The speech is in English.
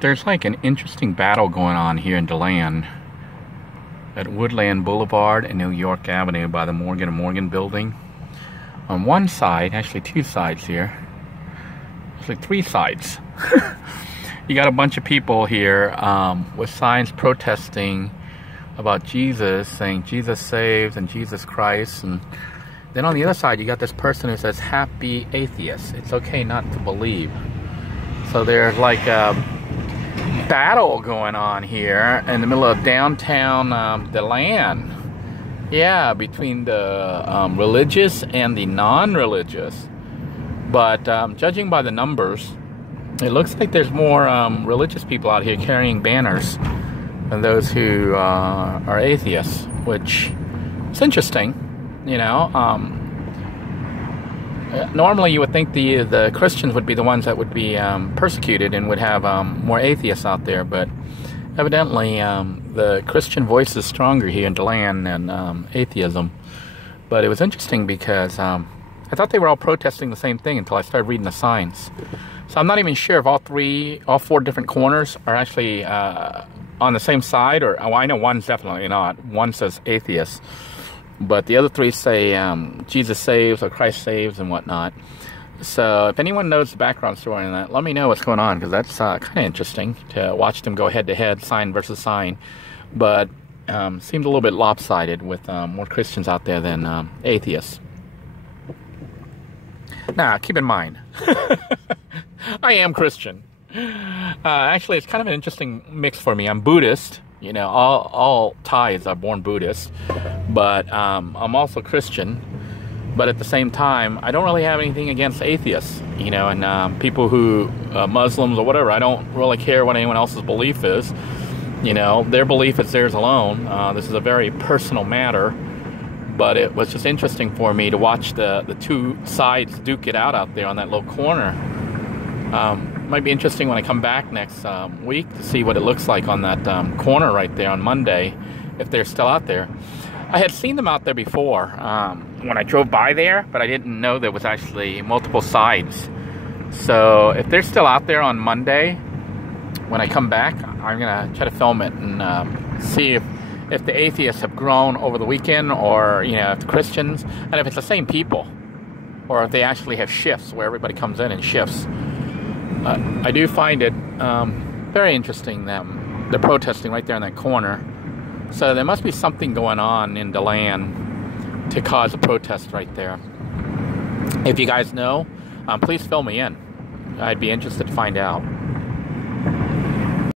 There's like an interesting battle going on here in DeLand at Woodland Boulevard and New York Avenue by the Morgan & Morgan building. On one side, actually two sides here, actually three sides, you got a bunch of people here with signs protesting about Jesus, saying Jesus saves and Jesus Christ. And then on the other side, you got this person who says, happy atheist. It's okay not to believe. So there's like a battle going on here in the middle of downtown DeLand. Yeah, between the religious and the non-religious. But judging by the numbers, it looks like there's more religious people out here carrying banners than those who are atheists, which is interesting, you know. Normally you would think the Christians would be the ones that would be persecuted and would have more atheists out there, but evidently the Christian voice is stronger here in DeLand than atheism. But it was interesting because I thought they were all protesting the same thing until I started reading the signs. So I'm not even sure if all four different corners are actually on the same side, or I know one's definitely not. One says atheist, but the other three say Jesus saves or Christ saves and whatnot. So if anyone knows the background story on that, let me know what's going on, because that's kind of interesting to watch them go head to head, sign versus sign. But seems a little bit lopsided with more Christians out there than atheists. Now, keep in mind, I am Christian. Actually, it's kind of an interesting mix for me. I'm Buddhist. You know, all Thais are born Buddhist, but I'm also Christian. But at the same time, I don't really have anything against atheists, you know, and people who, Muslims or whatever. I don't really care what anyone else's belief is. You know, their belief is theirs alone. This is a very personal matter, but it was just interesting for me to watch the two sides duke it out there on that little corner. Might be interesting when I come back next week to see what it looks like on that corner right there on Monday, if they're still out there. I had seen them out there before when I drove by there, but I didn't know there was actually multiple sides. So if they're still out there on Monday, when I come back, I'm going to try to film it and see if the atheists have grown over the weekend, or, you know, if the Christians, and if it's the same people, or if they actually have shifts where everybody comes in and shifts. I do find it very interesting that they're protesting right there in that corner. So there must be something going on in DeLand to cause a protest right there. If you guys know, please fill me in. I'd be interested to find out.